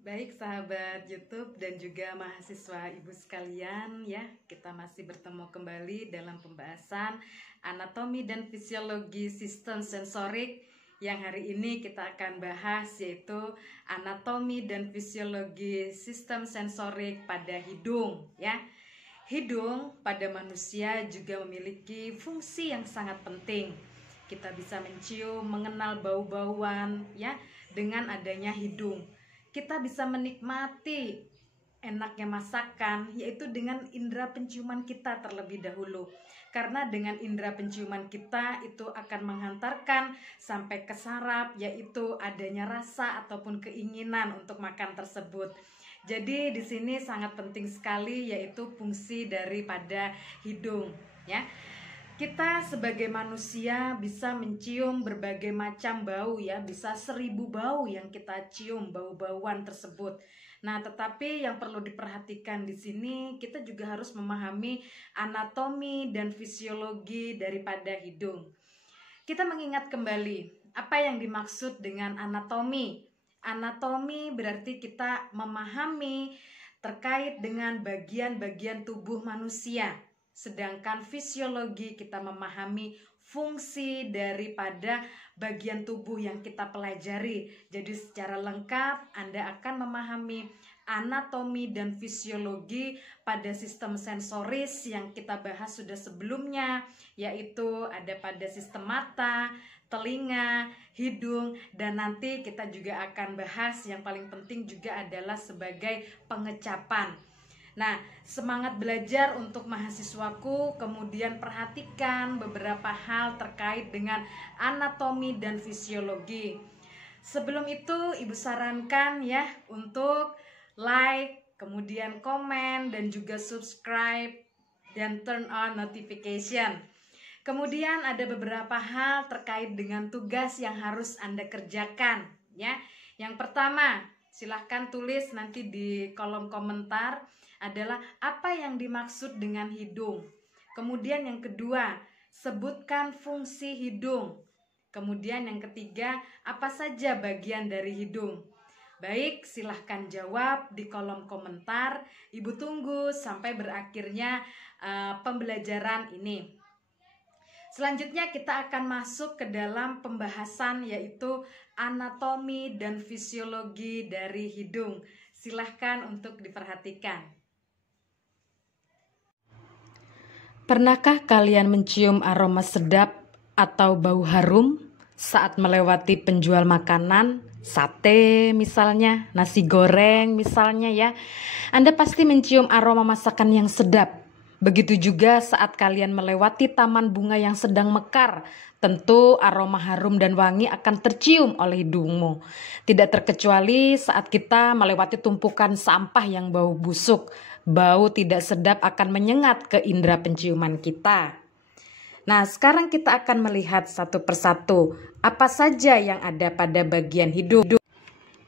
Baik sahabat YouTube dan juga mahasiswa ibu sekalian ya, kita masih bertemu kembali dalam pembahasan anatomi dan fisiologi sistem sensorik yang hari ini kita akan bahas, yaitu anatomi dan fisiologi sistem sensorik pada hidung ya. Hidung pada manusia juga memiliki fungsi yang sangat penting. Kita bisa mencium, mengenal bau-bauan ya dengan adanya hidung. Kita bisa menikmati enaknya masakan yaitu dengan indera penciuman kita terlebih dahulu, karena dengan indera penciuman kita itu akan menghantarkan sampai ke saraf, yaitu adanya rasa ataupun keinginan untuk makan tersebut. Jadi di sini sangat penting sekali yaitu fungsi daripada hidung ya. Kita sebagai manusia bisa mencium berbagai macam bau ya, bisa 1000 bau yang kita cium, bau-bauan tersebut. Nah, tetapi yang perlu diperhatikan di sini, kita juga harus memahami anatomi dan fisiologi daripada hidung. Kita mengingat kembali apa yang dimaksud dengan anatomi. Anatomi berarti kita memahami terkait dengan bagian-bagian tubuh manusia. Sedangkan fisiologi kita memahami fungsi daripada bagian tubuh yang kita pelajari. Jadi secara lengkap Anda akan memahami anatomi dan fisiologi pada sistem sensoris yang kita bahas sudah sebelumnya, yaitu ada pada sistem mata, telinga, hidung, dan nanti kita juga akan bahas yang paling penting juga adalah sebagai pengecapan. Nah, semangat belajar untuk mahasiswaku, kemudian perhatikan beberapa hal terkait dengan anatomi dan fisiologi. Sebelum itu, Ibu sarankan ya untuk like, kemudian komen, dan juga subscribe, dan turn on notification. Kemudian ada beberapa hal terkait dengan tugas yang harus Anda kerjakan ya. Yang pertama, silahkan tulis nanti di kolom komentar adalah apa yang dimaksud dengan hidung. Kemudian yang kedua, sebutkan fungsi hidung. Kemudian yang ketiga, apa saja bagian dari hidung. Baik, silahkan jawab di kolom komentar. Ibu tunggu sampai berakhirnya pembelajaran ini. Selanjutnya kita akan masuk ke dalam pembahasan yaitu anatomi dan fisiologi dari hidung. Silahkan untuk diperhatikan. Pernahkah kalian mencium aroma sedap atau bau harum saat melewati penjual makanan, sate misalnya, nasi goreng misalnya ya? Anda pasti mencium aroma masakan yang sedap. Begitu juga saat kalian melewati taman bunga yang sedang mekar, tentu aroma harum dan wangi akan tercium oleh hidungmu. Tidak terkecuali saat kita melewati tumpukan sampah yang bau busuk. Bau tidak sedap akan menyengat ke indera penciuman kita. Nah, sekarang kita akan melihat satu persatu apa saja yang ada pada bagian hidung.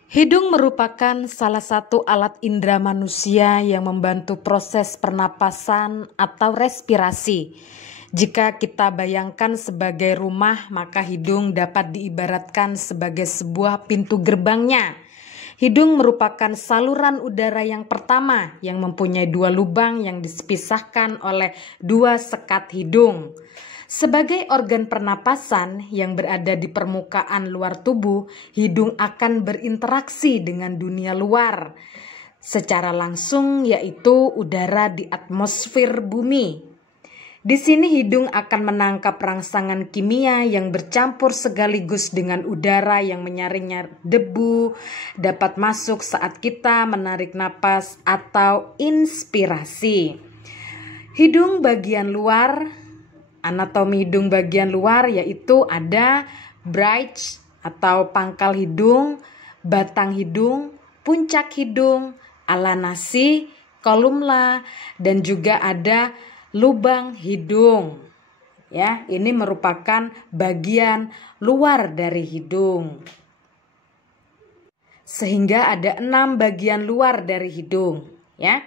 Hidung merupakan salah satu alat indera manusia yang membantu proses pernapasan atau respirasi. Jika kita bayangkan sebagai rumah, maka hidung dapat diibaratkan sebagai sebuah pintu gerbangnya. Hidung merupakan saluran udara yang pertama yang mempunyai 2 lubang yang dipisahkan oleh 2 sekat hidung. Sebagai organ pernapasan yang berada di permukaan luar tubuh, hidung akan berinteraksi dengan dunia luar secara langsung, yaitu udara di atmosfer bumi. Di sini hidung akan menangkap rangsangan kimia yang bercampur sekaligus dengan udara yang menyaringnya debu dapat masuk saat kita menarik napas atau inspirasi. Hidung bagian luar, anatomi hidung bagian luar yaitu ada bridge atau pangkal hidung, batang hidung, puncak hidung, ala nasi, kolumna, dan juga ada lubang hidung. Ya, ini merupakan bagian luar dari hidung. Sehingga ada 6 bagian luar dari hidung, ya.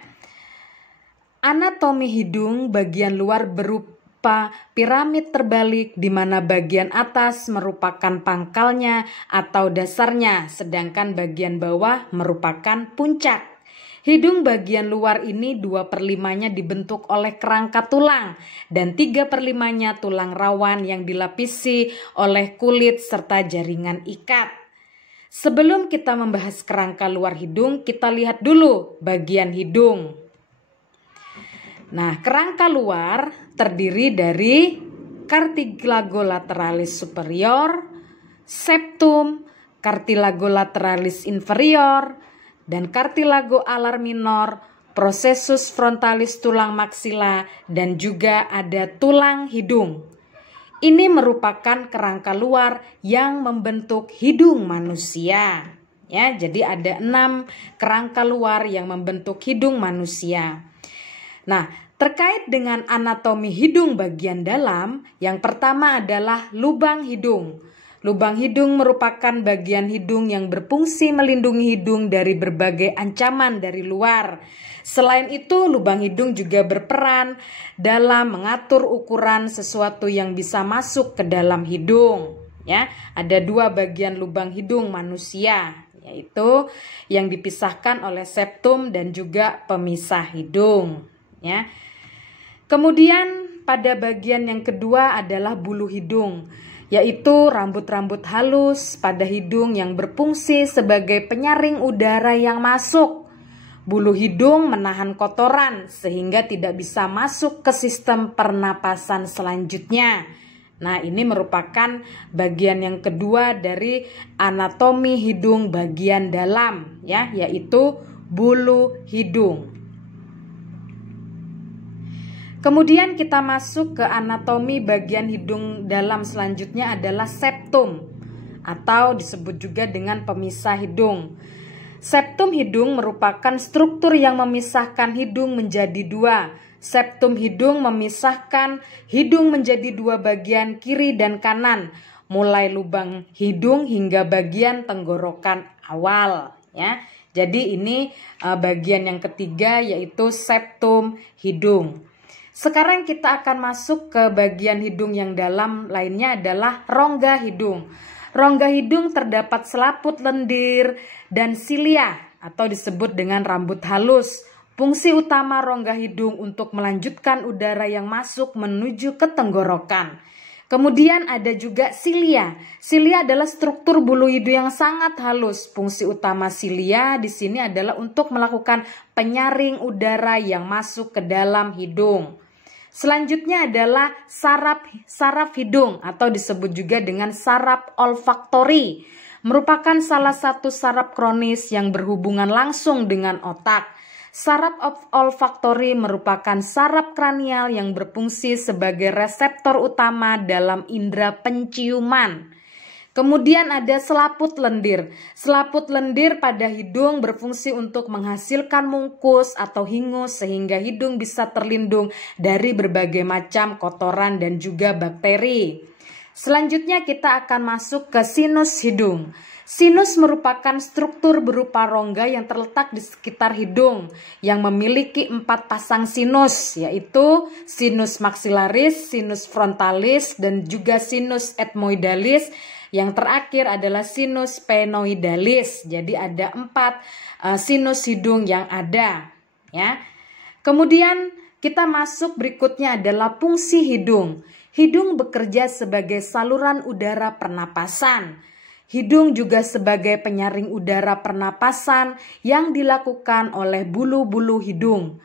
Anatomi hidung bagian luar berupa berupa piramid terbalik di mana bagian atas merupakan pangkalnya atau dasarnya, sedangkan bagian bawah merupakan puncak. Hidung bagian luar ini 2/5-nya dibentuk oleh kerangka tulang dan 3/5-nya tulang rawan yang dilapisi oleh kulit serta jaringan ikat. Sebelum kita membahas kerangka luar hidung, kita lihat dulu bagian hidung. Nah, kerangka luar terdiri dari cartilago lateralis superior, septum, cartilago lateralis inferior, dan cartilago alar minor, processus frontalis tulang maksila, dan juga ada tulang hidung. Ini merupakan kerangka luar yang membentuk hidung manusia. Ya, jadi ada 6 kerangka luar yang membentuk hidung manusia. Nah, terkait dengan anatomi hidung bagian dalam, yang pertama adalah lubang hidung. Lubang hidung merupakan bagian hidung yang berfungsi melindungi hidung dari berbagai ancaman dari luar. Selain itu, lubang hidung juga berperan dalam mengatur ukuran sesuatu yang bisa masuk ke dalam hidung. Ya, ada 2 bagian lubang hidung manusia, yaitu yang dipisahkan oleh septum dan juga pemisah hidung. Ya. Kemudian pada bagian yang kedua adalah bulu hidung, yaitu rambut-rambut halus pada hidung yang berfungsi sebagai penyaring udara yang masuk. Bulu hidung menahan kotoran sehingga tidak bisa masuk ke sistem pernapasan selanjutnya. Nah, ini merupakan bagian yang kedua dari anatomi hidung bagian dalam, ya, yaitu bulu hidung. Kemudian kita masuk ke anatomi bagian hidung dalam selanjutnya adalah septum atau disebut juga dengan pemisah hidung. Septum hidung merupakan struktur yang memisahkan hidung menjadi 2. Septum hidung memisahkan hidung menjadi 2 bagian kiri dan kanan, mulai lubang hidung hingga bagian tenggorokan awal, ya. Jadi ini bagian yang ketiga yaitu septum hidung. Sekarang kita akan masuk ke bagian hidung yang dalam lainnya adalah rongga hidung. Rongga hidung terdapat selaput lendir dan silia atau disebut dengan rambut halus. Fungsi utama rongga hidung untuk melanjutkan udara yang masuk menuju ke tenggorokan. Kemudian ada juga silia. Silia adalah struktur bulu hidung yang sangat halus. Fungsi utama silia di sini adalah untuk melakukan penyaring udara yang masuk ke dalam hidung. Selanjutnya adalah saraf hidung atau disebut juga dengan saraf olfaktori. Merupakan salah satu saraf kronis yang berhubungan langsung dengan otak. Saraf olfaktori merupakan saraf kranial yang berfungsi sebagai reseptor utama dalam indera penciuman. Kemudian ada selaput lendir. Selaput lendir pada hidung berfungsi untuk menghasilkan mungkus atau hingus sehingga hidung bisa terlindung dari berbagai macam kotoran dan juga bakteri. Selanjutnya kita akan masuk ke sinus hidung. Sinus merupakan struktur berupa rongga yang terletak di sekitar hidung yang memiliki 4 pasang sinus, yaitu sinus maxillaris, sinus frontalis, dan juga sinus ethmoidalis. Yang terakhir adalah sinus sphenoidalis. Jadi ada 4 sinus hidung yang ada, ya. Kemudian kita masuk berikutnya adalah fungsi hidung. Hidung bekerja sebagai saluran udara pernapasan. Hidung juga sebagai penyaring udara pernapasan yang dilakukan oleh bulu-bulu hidung.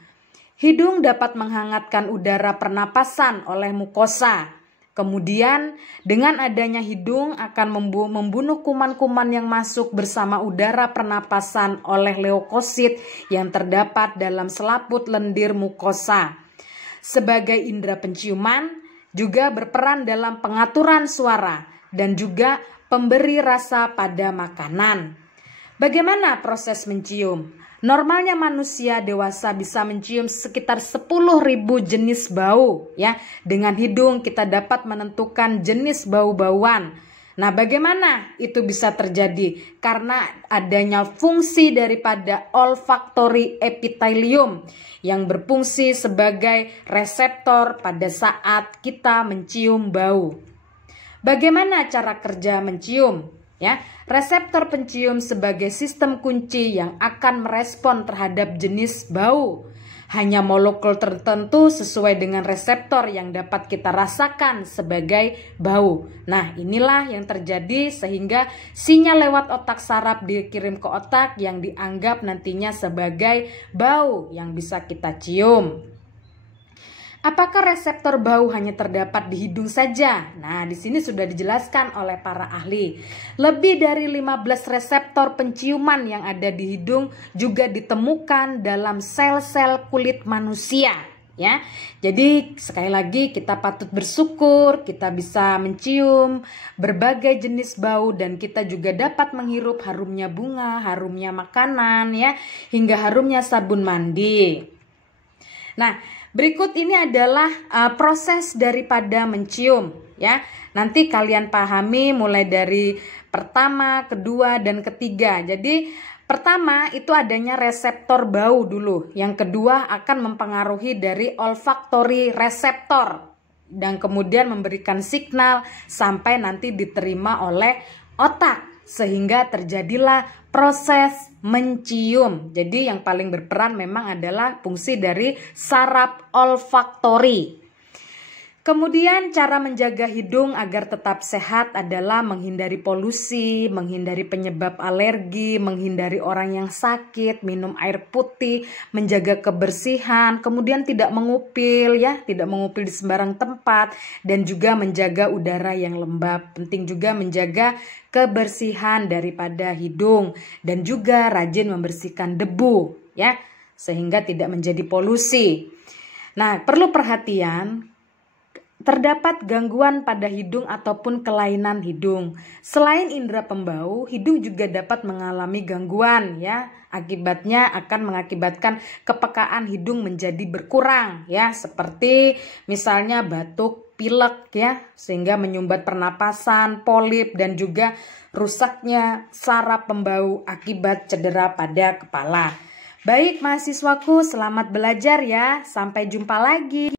Hidung dapat menghangatkan udara pernapasan oleh mukosa. Kemudian dengan adanya hidung akan membunuh kuman-kuman yang masuk bersama udara pernapasan oleh leukosit yang terdapat dalam selaput lendir mukosa. Sebagai indera penciuman juga berperan dalam pengaturan suara dan juga pemberi rasa pada makanan. Bagaimana proses mencium? Normalnya manusia dewasa bisa mencium sekitar 10.000 jenis bau, ya. Dengan hidung kita dapat menentukan jenis bau-bauan. Nah, bagaimana itu bisa terjadi? Karena adanya fungsi daripada olfactory epithelium yang berfungsi sebagai reseptor pada saat kita mencium bau. Bagaimana cara kerja mencium? Ya, reseptor pencium sebagai sistem kunci yang akan merespon terhadap jenis bau. Hanya molekul tertentu sesuai dengan reseptor yang dapat kita rasakan sebagai bau. Nah, inilah yang terjadi sehingga sinyal lewat otak saraf dikirim ke otak yang dianggap nantinya sebagai bau yang bisa kita cium. Apakah reseptor bau hanya terdapat di hidung saja? Nah, di sini sudah dijelaskan oleh para ahli. Lebih dari 15 reseptor penciuman yang ada di hidung juga ditemukan dalam sel-sel kulit manusia, ya. Jadi, sekali lagi kita patut bersyukur kita bisa mencium berbagai jenis bau dan kita juga dapat menghirup harumnya bunga, harumnya makanan, ya, hingga harumnya sabun mandi. Nah, berikut ini adalah proses daripada mencium, ya. Nanti kalian pahami mulai dari pertama, kedua, dan ketiga. Jadi pertama itu adanya reseptor bau dulu. Yang kedua akan mempengaruhi dari olfactory reseptor dan kemudian memberikan signal sampai nanti diterima oleh otak sehingga terjadilah proses mencium. Jadi yang paling berperan memang adalah fungsi dari saraf olfaktori. Kemudian cara menjaga hidung agar tetap sehat adalah menghindari polusi, menghindari penyebab alergi, menghindari orang yang sakit, minum air putih, menjaga kebersihan, kemudian tidak mengupil, ya, tidak mengupil di sembarang tempat, dan juga menjaga udara yang lembab. Penting juga menjaga kebersihan daripada hidung dan juga rajin membersihkan debu, ya, sehingga tidak menjadi polusi. Nah, perlu perhatian. Terdapat gangguan pada hidung ataupun kelainan hidung. Selain indera pembau, hidung juga dapat mengalami gangguan, ya. Akibatnya akan mengakibatkan kepekaan hidung menjadi berkurang, ya, seperti misalnya batuk, pilek, ya, sehingga menyumbat pernapasan, polip, dan juga rusaknya saraf pembau akibat cedera pada kepala. Baik mahasiswaku, selamat belajar ya. Sampai jumpa lagi.